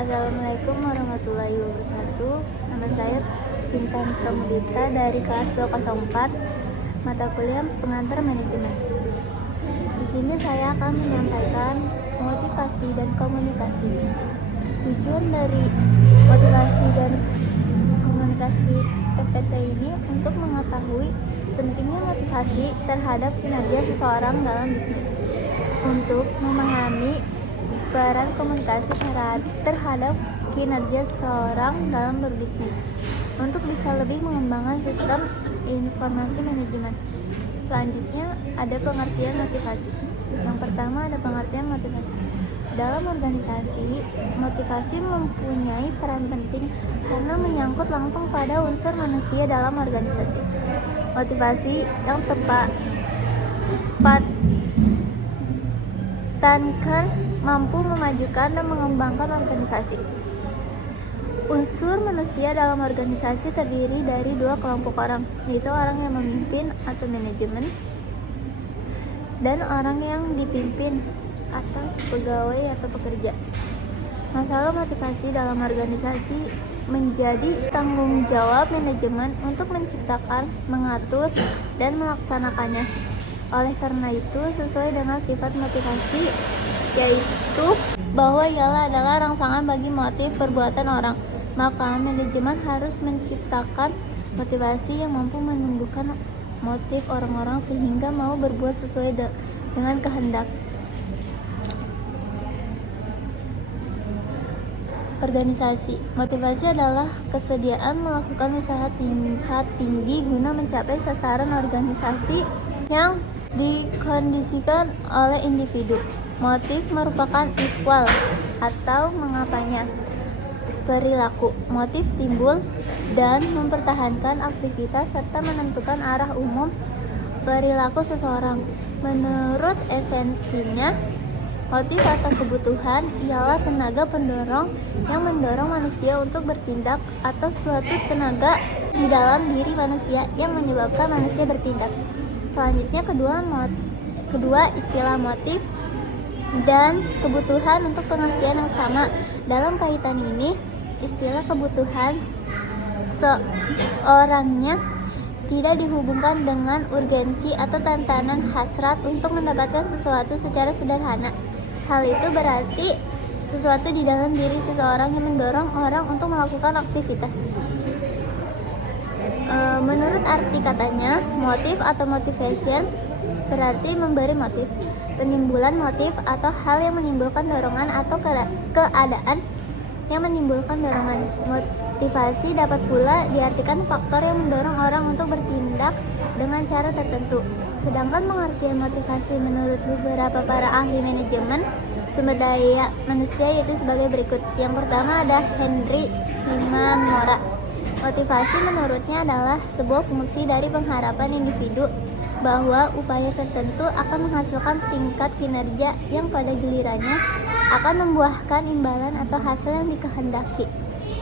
Assalamualaikum warahmatullahi wabarakatuh. Nama saya Bintan Pramudita dari kelas 204, mata kuliah pengantar manajemen. Di sini saya akan menyampaikan motivasi dan komunikasi bisnis. Tujuan dari motivasi dan komunikasi PPT ini untuk mengetahui pentingnya motivasi terhadap kinerja seseorang dalam bisnis, untuk memahami peran komunikasi terhadap kinerja seseorang dalam berbisnis, untuk bisa lebih mengembangkan sistem informasi manajemen. Selanjutnya ada pengertian motivasi. Yang pertama ada pengertian motivasi. Dalam organisasi, motivasi mempunyai peran penting karena menyangkut langsung pada unsur manusia dalam organisasi. Motivasi yang tepat mampu memajukan dan mengembangkan organisasi. Unsur manusia dalam organisasi terdiri dari dua kelompok orang, yaitu orang yang memimpin atau manajemen dan orang yang dipimpin atau pegawai atau pekerja. Masalah motivasi dalam organisasi menjadi tanggung jawab manajemen untuk menciptakan, mengatur, dan melaksanakannya. Oleh karena itu, sesuai dengan sifat motivasi, yaitu bahwa ialah adalah rangsangan bagi motif perbuatan orang, maka manajemen harus menciptakan motivasi yang mampu menumbuhkan motif orang-orang sehingga mau berbuat sesuai dengan kehendak. Organisasi. Motivasi adalah kesediaan melakukan usaha tingkat tinggi guna mencapai sasaran organisasi yang dikondisikan oleh individu. Motif merupakan ikhwal atau mengapanya perilaku. Motif timbul dan mempertahankan aktivitas serta menentukan arah umum perilaku seseorang. Menurut esensinya, motif atau kebutuhan ialah tenaga pendorong yang mendorong manusia untuk bertindak atau suatu tenaga di dalam diri manusia yang menyebabkan manusia bertindak. Selanjutnya kedua istilah motif dan kebutuhan untuk pengertian yang sama. Dalam kaitan ini, istilah kebutuhan seorangnya tidak dihubungkan dengan urgensi atau tantangan hasrat untuk mendapatkan sesuatu secara sederhana. Hal itu berarti sesuatu di dalam diri seseorang yang mendorong orang untuk melakukan aktivitas. Menurut arti katanya, motif atau motivation berarti memberi motif. Penimbulan motif atau hal yang menimbulkan dorongan atau keadaan yang menimbulkan dorongan. Motivasi dapat pula diartikan faktor yang mendorong orang untuk bertindak dengan cara tertentu. Sedangkan pengertian motivasi menurut beberapa para ahli manajemen sumber daya manusia yaitu sebagai berikut. Yang pertama ada Henry Shimamura. Motivasi menurutnya adalah sebuah fungsi dari pengharapan individu bahwa upaya tertentu akan menghasilkan tingkat kinerja yang pada gilirannya akan membuahkan imbalan atau hasil yang dikehendaki.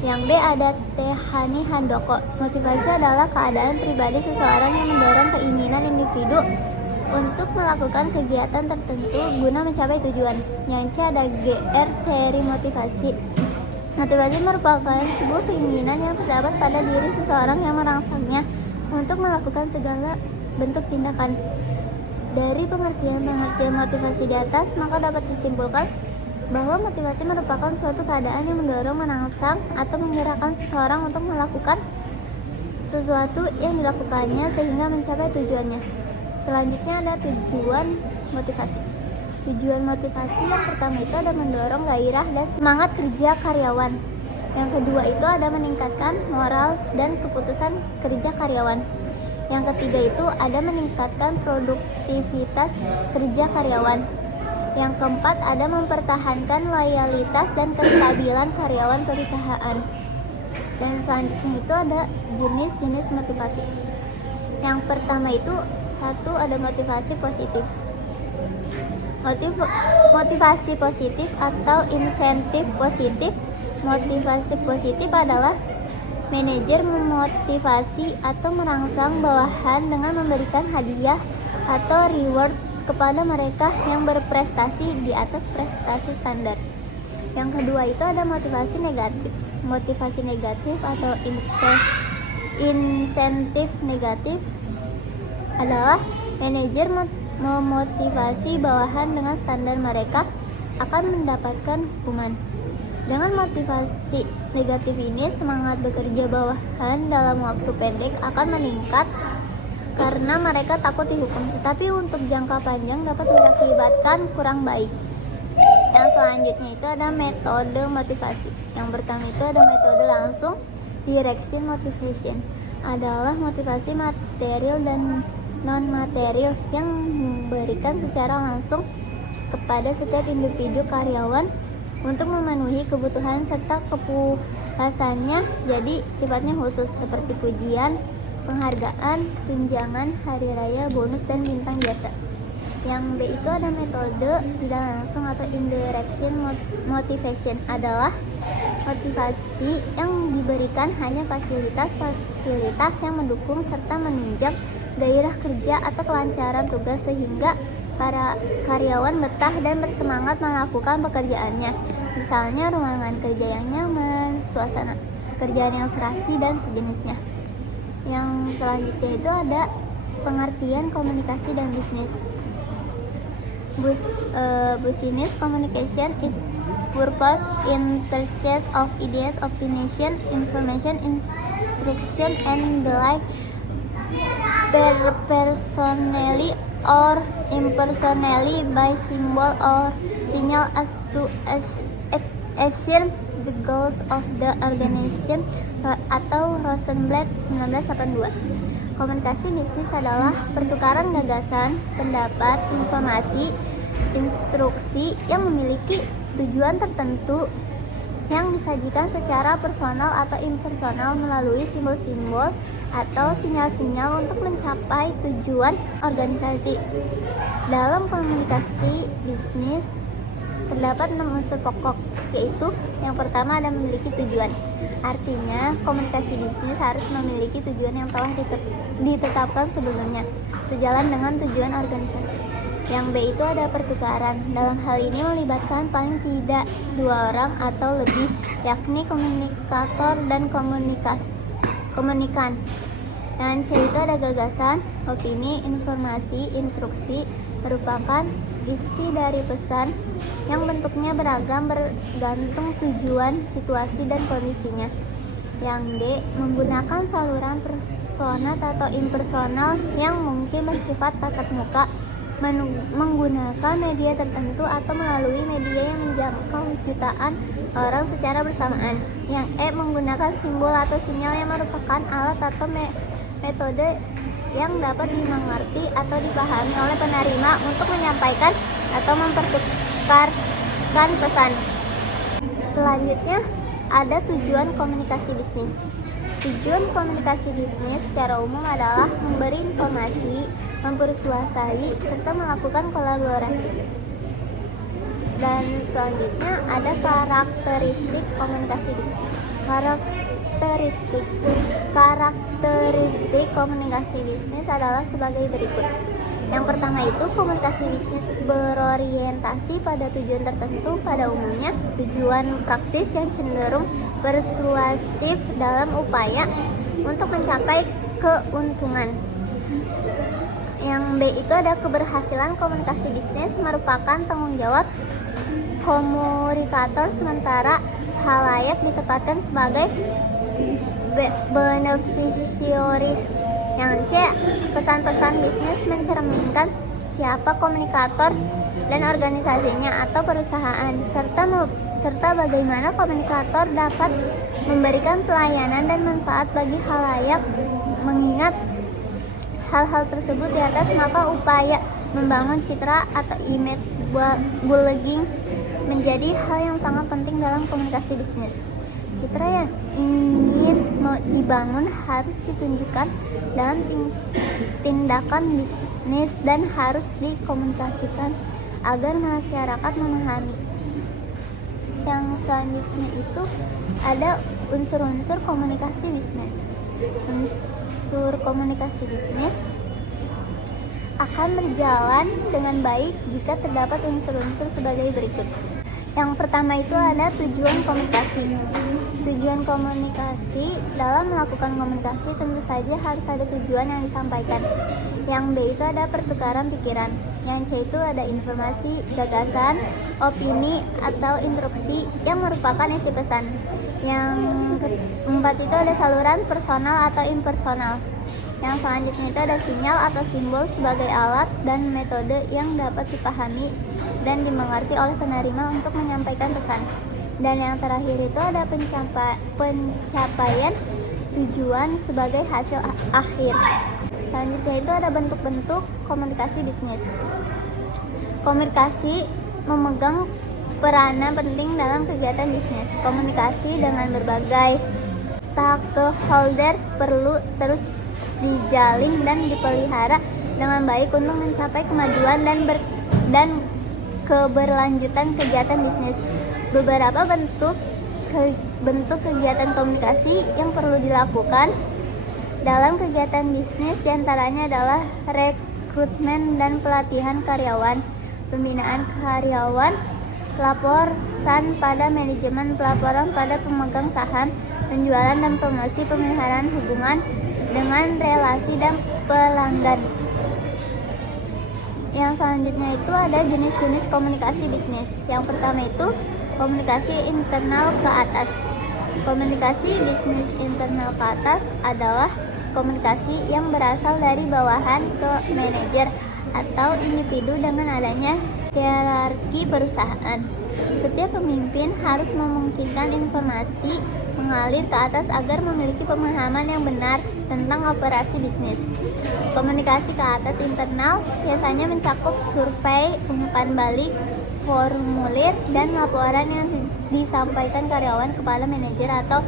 Yang B ada Tehani Handoko. Motivasi adalah keadaan pribadi seseorang yang mendorong keinginan individu untuk melakukan kegiatan tertentu guna mencapai tujuan. Yang C ada GR Teori Motivasi. Motivasi merupakan sebuah keinginan yang terdapat pada diri seseorang yang merangsangnya untuk melakukan segala bentuk tindakan. Dari pengertian motivasi di atas, maka dapat disimpulkan bahwa motivasi merupakan suatu keadaan yang mendorong, merangsang, atau menggerakkan seseorang untuk melakukan sesuatu yang dilakukannya sehingga mencapai tujuannya. Selanjutnya ada tujuan motivasi. Tujuan motivasi yang pertama itu ada mendorong gairah dan semangat kerja karyawan. Yang kedua itu ada meningkatkan moral dan keputusan kerja karyawan. Yang ketiga itu ada meningkatkan produktivitas kerja karyawan. Yang keempat ada mempertahankan loyalitas dan kestabilan karyawan perusahaan. Dan selanjutnya itu ada jenis-jenis motivasi. Yang pertama itu satu ada motivasi positif. Motivasi positif atau insentif positif. Motivasi positif adalah manajer memotivasi atau merangsang bawahan dengan memberikan hadiah atau reward kepada mereka yang berprestasi di atas prestasi standar. Yang kedua itu ada motivasi negatif. Motivasi negatif atau insentif negatif adalah manajer memotivasi bawahan dengan standar mereka akan mendapatkan hukuman. Dengan motivasi negatif ini, semangat bekerja bawahan dalam waktu pendek akan meningkat karena mereka takut dihukum, tetapi untuk jangka panjang dapat mengakibatkan kurang baik. Yang selanjutnya itu ada metode motivasi. Yang pertama itu ada metode langsung, direction motivation adalah motivasi material dan non material yang memberikan secara langsung kepada setiap individu karyawan untuk memenuhi kebutuhan serta kepuasannya, jadi sifatnya khusus seperti pujian, penghargaan, tunjangan, hari raya, bonus, dan bintang jasa. Yang B itu ada metode tidak langsung atau indirect motivation adalah motivasi yang diberikan hanya fasilitas yang mendukung serta menunjang gairah kerja atau kelancaran tugas sehingga para karyawan betah dan bersemangat melakukan pekerjaannya. Misalnya ruangan kerja yang nyaman, suasana pekerjaan yang serasi, dan sejenisnya. Yang selanjutnya itu ada pengertian komunikasi dan bisnis. Business communication is purpose interchange of ideas, opinion, information, instruction, and the like personally or impersonally by symbol or signal as to achieve the goals of the organization atau Rosenblatt 1982. Komunikasi bisnis adalah pertukaran gagasan, pendapat, informasi, instruksi yang memiliki tujuan tertentu yang disajikan secara personal atau impersonal melalui simbol-simbol atau sinyal-sinyal untuk mencapai tujuan organisasi. Dalam komunikasi bisnis terdapat 6 unsur pokok, yaitu yang pertama ada memiliki tujuan. Artinya, komunikasi bisnis harus memiliki tujuan yang telah ditetapkan sebelumnya, sejalan dengan tujuan organisasi. Yang B itu ada pertukaran. Dalam hal ini melibatkan paling tidak 2 orang atau lebih, yakni komunikator dan komunikan. Dan C itu ada gagasan, opini, informasi, instruksi, merupakan isi dari pesan yang bentuknya beragam bergantung tujuan, situasi, dan kondisinya. Yang D, menggunakan saluran personal atau impersonal yang mungkin bersifat tatap muka, menggunakan media tertentu atau melalui media yang menjangkau jutaan orang secara bersamaan. Yang E, menggunakan simbol atau sinyal yang merupakan alat atau metode yang dapat dimengerti atau dipahami oleh penerima untuk menyampaikan atau mempertukarkan pesan. Selanjutnya ada tujuan komunikasi bisnis. Tujuan komunikasi bisnis secara umum adalah memberi informasi, mempersuasai, serta melakukan kolaborasi. Dan selanjutnya ada karakteristik komunikasi bisnis. Karakteristik komunikasi bisnis adalah sebagai berikut. Yang pertama itu komunikasi bisnis berorientasi pada tujuan tertentu, pada umumnya tujuan praktis yang cenderung persuasif dalam upaya untuk mencapai keuntungan. Yang B itu ada keberhasilan komunikasi bisnis merupakan tanggung jawab komunikator, sementara khalayak ditempatkan sebagai beneficiaries. Yang C, pesan-pesan bisnis mencerminkan siapa komunikator dan organisasinya atau perusahaan, serta bagaimana komunikator dapat memberikan pelayanan dan manfaat bagi khalayak. Mengingat hal-hal tersebut di atas, maka upaya membangun citra atau image building menjadi hal yang sangat penting dalam komunikasi bisnis. Citra yang ingin dibangun harus ditunjukkan dalam tindakan bisnis dan harus dikomunikasikan agar masyarakat memahami. Yang selanjutnya itu ada unsur-unsur komunikasi bisnis. Unsur komunikasi bisnis akan berjalan dengan baik jika terdapat unsur-unsur sebagai berikut. Yang pertama itu ada tujuan komunikasi. Tujuan komunikasi, dalam melakukan komunikasi tentu saja harus ada tujuan yang disampaikan. Yang B itu ada pertukaran pikiran. Yang C itu ada informasi, gagasan, opini, atau instruksi yang merupakan isi pesan. Yang keempat itu ada saluran personal atau impersonal. Yang selanjutnya itu ada sinyal atau simbol sebagai alat dan metode yang dapat dipahami dan dimengerti oleh penerima untuk menyampaikan pesan. Dan yang terakhir itu ada pencapaian tujuan sebagai hasil akhir. Selanjutnya itu ada bentuk-bentuk komunikasi bisnis. Komunikasi memegang peranan penting dalam kegiatan bisnis. Komunikasi dengan berbagai stakeholders perlu terus dijalin dan dipelihara dengan baik untuk mencapai kemajuan dan keberlanjutan kegiatan bisnis. Beberapa bentuk kegiatan komunikasi yang perlu dilakukan dalam kegiatan bisnis diantaranya adalah rekrutmen dan pelatihan karyawan, pembinaan karyawan, pelaporan pada manajemen, pelaporan pada pemegang saham, penjualan dan promosi, pemeliharaan hubungan dengan relasi dan pelanggan. Yang selanjutnya itu ada jenis-jenis komunikasi bisnis. Yang pertama itu komunikasi internal ke atas. Komunikasi bisnis internal ke atas adalah komunikasi yang berasal dari bawahan ke manajer atau individu dengan adanya hierarki perusahaan. Setiap pemimpin harus memungkinkan informasi mengalir ke atas agar memiliki pemahaman yang benar tentang operasi bisnis. Komunikasi ke atas internal biasanya mencakup survei, umpan balik, formulir, dan laporan yang disampaikan karyawan kepada manajer atau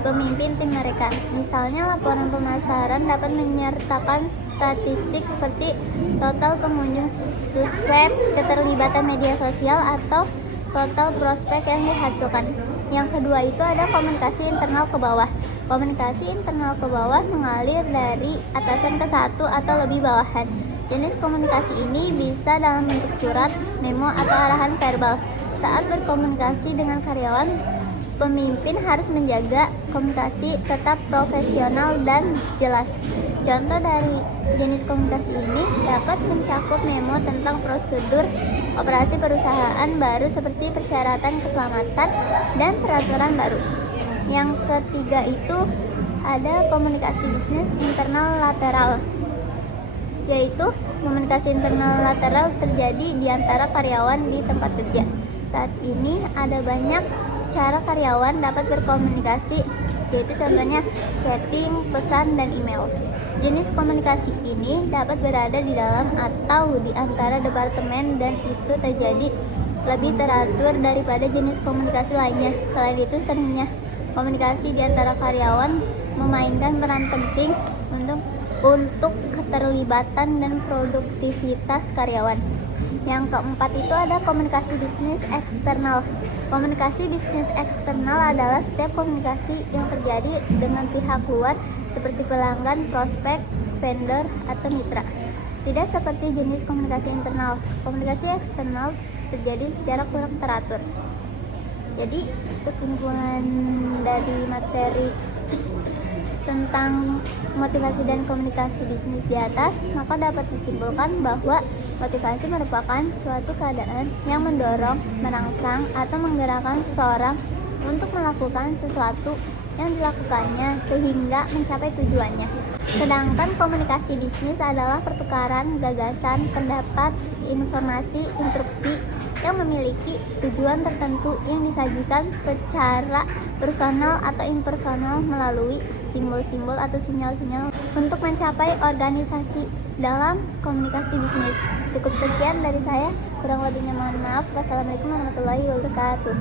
pemimpin tim mereka. Misalnya, laporan pemasaran dapat menyertakan statistik seperti total pengunjung situs web, keterlibatan media sosial, atau total prospek yang dihasilkan. Yang kedua itu ada komunikasi internal ke bawah. Komunikasi internal ke bawah mengalir dari atasan ke satu atau lebih bawahan. Jenis komunikasi ini bisa dalam bentuk surat, memo, atau arahan verbal. Saat berkomunikasi dengan karyawan, pemimpin harus menjaga komunikasi tetap profesional dan jelas. Contoh dari jenis komunikasi ini dapat mencakup memo tentang prosedur operasi perusahaan baru seperti persyaratan keselamatan dan peraturan baru. Yang ketiga itu ada komunikasi bisnis internal lateral, yaitu komunikasi internal lateral terjadi di antara karyawan di tempat kerja. Saat ini ada banyak cara karyawan dapat berkomunikasi, yaitu contohnya chatting, pesan, dan email. Jenis komunikasi ini dapat berada di dalam atau di antara departemen dan itu terjadi lebih teratur daripada jenis komunikasi lainnya. Selain itu, seringnya komunikasi di antara karyawan memainkan peran penting untuk keterlibatan dan produktivitas karyawan. Yang keempat itu ada komunikasi bisnis eksternal. Komunikasi bisnis eksternal adalah setiap komunikasi yang terjadi dengan pihak luar seperti pelanggan, prospek, vendor, atau mitra. Tidak seperti jenis komunikasi internal. Komunikasi eksternal terjadi secara kurang teratur. Jadi kesimpulan dari materi tentang motivasi dan komunikasi bisnis di atas, maka dapat disimpulkan bahwa motivasi merupakan suatu keadaan yang mendorong, merangsang, atau menggerakkan seseorang untuk melakukan sesuatu yang dilakukannya sehingga mencapai tujuannya. Sedangkan komunikasi bisnis adalah pertukaran gagasan, pendapat, informasi, instruksi yang memiliki tujuan tertentu yang disajikan secara personal atau impersonal melalui simbol-simbol atau sinyal-sinyal untuk mencapai organisasi dalam komunikasi bisnis. Cukup sekian dari saya, kurang lebihnya mohon maaf. Wassalamualaikum warahmatullahi wabarakatuh.